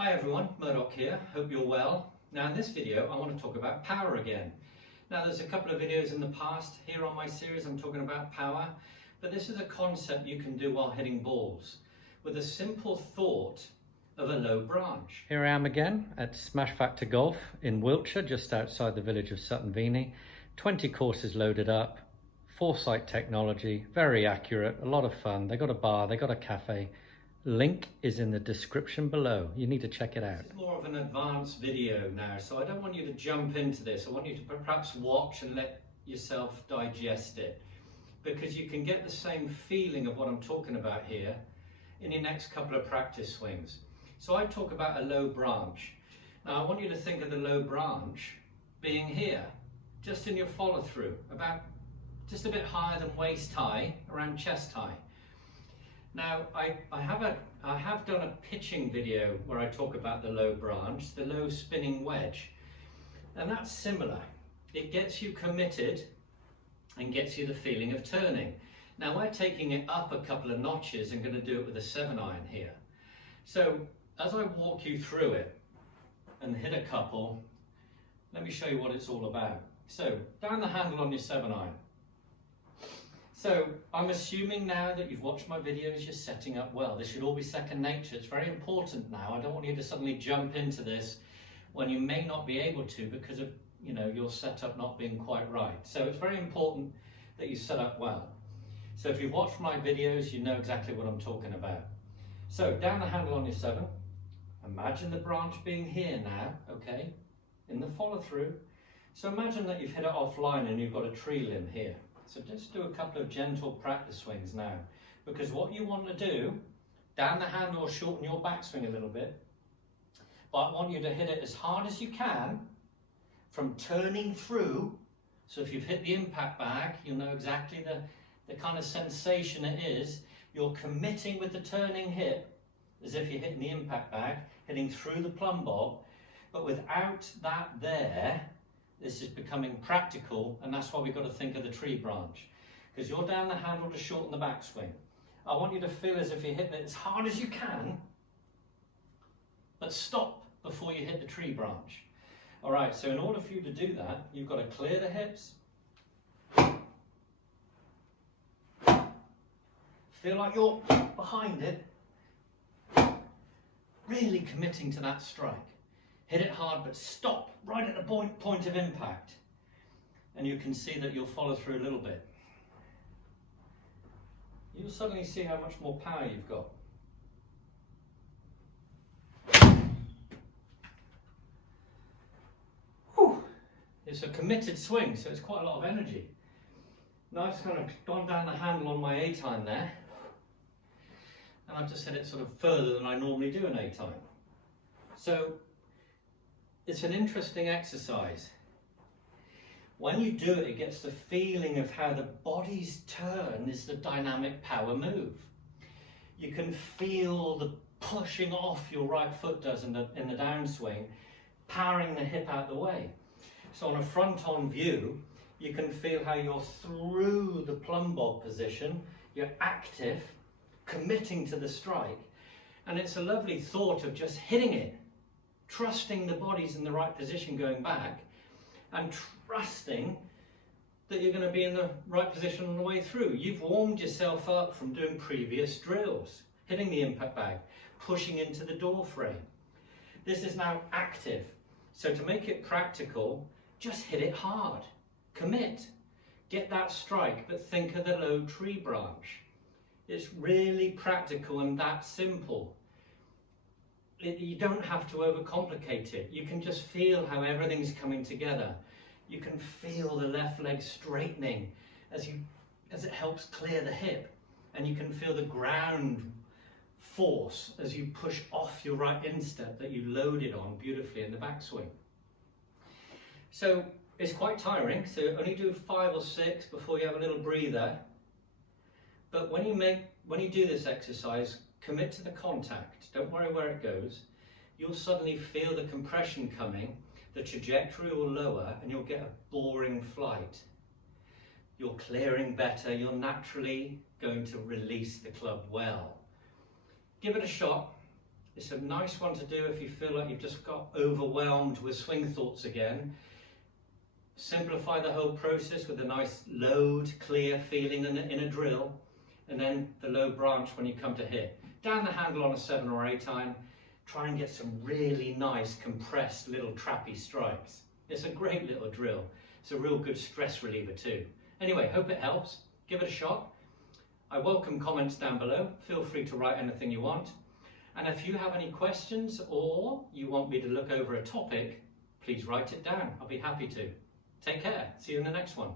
Hi everyone, Murdoch here, hope you're well. Now in this video I want to talk about power again. Now there's a couple of videos in the past here on my series I'm talking about power, but this is a concept you can do while hitting balls with a simple thought of a low branch. Here I am again at Smash Factor Golf in Wiltshire, just outside the village of Sutton Veny. 20 courses loaded up, foresight technology, very accurate, a lot of fun. They got a bar, they got a cafe. Link is in the description below. You need to check it out. This is more of an advanced video now, so I don't want you to jump into this. I want you to perhaps watch and let yourself digest it, because you can get the same feeling of what I'm talking about here in your next couple of practice swings. So I talk about a low branch. Now I want you to think of the low branch being here, just in your follow through, about just a bit higher than waist high, around chest high. Now, I have done a pitching video where I talk about the low branch, the low spinning wedge, and that's similar. It gets you committed and gets you the feeling of turning. Now we're taking it up a couple of notches and going to do it with a 7-iron here. So as I walk you through it and hit a couple, let me show you what it's all about. So down the handle on your 7-iron. So I'm assuming now that you've watched my videos, you're setting up well. This should all be second nature. It's very important now. I don't want you to suddenly jump into this when you may not be able to because of, your setup not being quite right. So it's very important that you set up well. So if you've watched my videos, you know exactly what I'm talking about. So down the handle on your 7, imagine the branch being here now, okay, in the follow through. So imagine that you've hit it offline and you've got a tree limb here. So just do a couple of gentle practice swings now, because what you want to do, down the handle, shorten your backswing a little bit, but I want you to hit it as hard as you can from turning through. So if you've hit the impact bag, you'll know exactly the kind of sensation it is. You're committing with the turning hip, as if you're hitting the impact bag, hitting through the plumb bob, but without that there, this is becoming practical, and that's why we've got to think of the tree branch. Because you're down the handle to shorten the backswing. I want you to feel as if you're hitting it as hard as you can, but stop before you hit the tree branch. All right, so in order for you to do that, you've got to clear the hips. Feel like you're behind it. Really committing to that strike. Hit it hard, but stop right at the point of impact. And you can see that you'll follow through a little bit. You'll suddenly see how much more power you've got. Whew. It's a committed swing, so it's quite a lot of energy. Now I've kind of gone down the handle on my 8-iron there. And I've just hit it sort of further than I normally do an 8-iron. So it's an interesting exercise. When you do it, it gets the feeling of how the body's turn is the dynamic power move. You can feel the pushing off your right foot does in the downswing, powering the hip out the way. So on a front-on view, you can feel how you're through the plumb bob position, you're active, committing to the strike, and it's a lovely thought of just hitting it, trusting the body's in the right position going back, and trusting that you're going to be in the right position on the way through. You've warmed yourself up from doing previous drills, hitting the impact bag, pushing into the door frame. This is now active. So to make it practical, just hit it hard. Commit. Get that strike, but think of the low tree branch. It's really practical and that simple. You don't have to overcomplicate it. You can just feel how everything's coming together. You can feel the left leg straightening as it helps clear the hip. And you can feel the ground force as you push off your right instep that you loaded on beautifully in the backswing. So it's quite tiring, so only do 5 or 6 before you have a little breather. But when you do this exercise, commit to the contact. Don't worry where it goes. You'll suddenly feel the compression coming, the trajectory will lower, and you'll get a boring flight. You're clearing better, you're naturally going to release the club well. Give it a shot. It's a nice one to do if you feel like you've just got overwhelmed with swing thoughts again. Simplify the whole process with a nice load, clear feeling in a drill, and then the low branch when you come to hit. Down the handle on a 7 or 8 iron, try and get some really nice compressed little trappy strikes. It's a great little drill. It's a real good stress reliever too. Anyway, hope it helps. Give it a shot. I welcome comments down below. Feel free to write anything you want. And if you have any questions or you want me to look over a topic, please write it down. I'll be happy to. Take care. See you in the next one.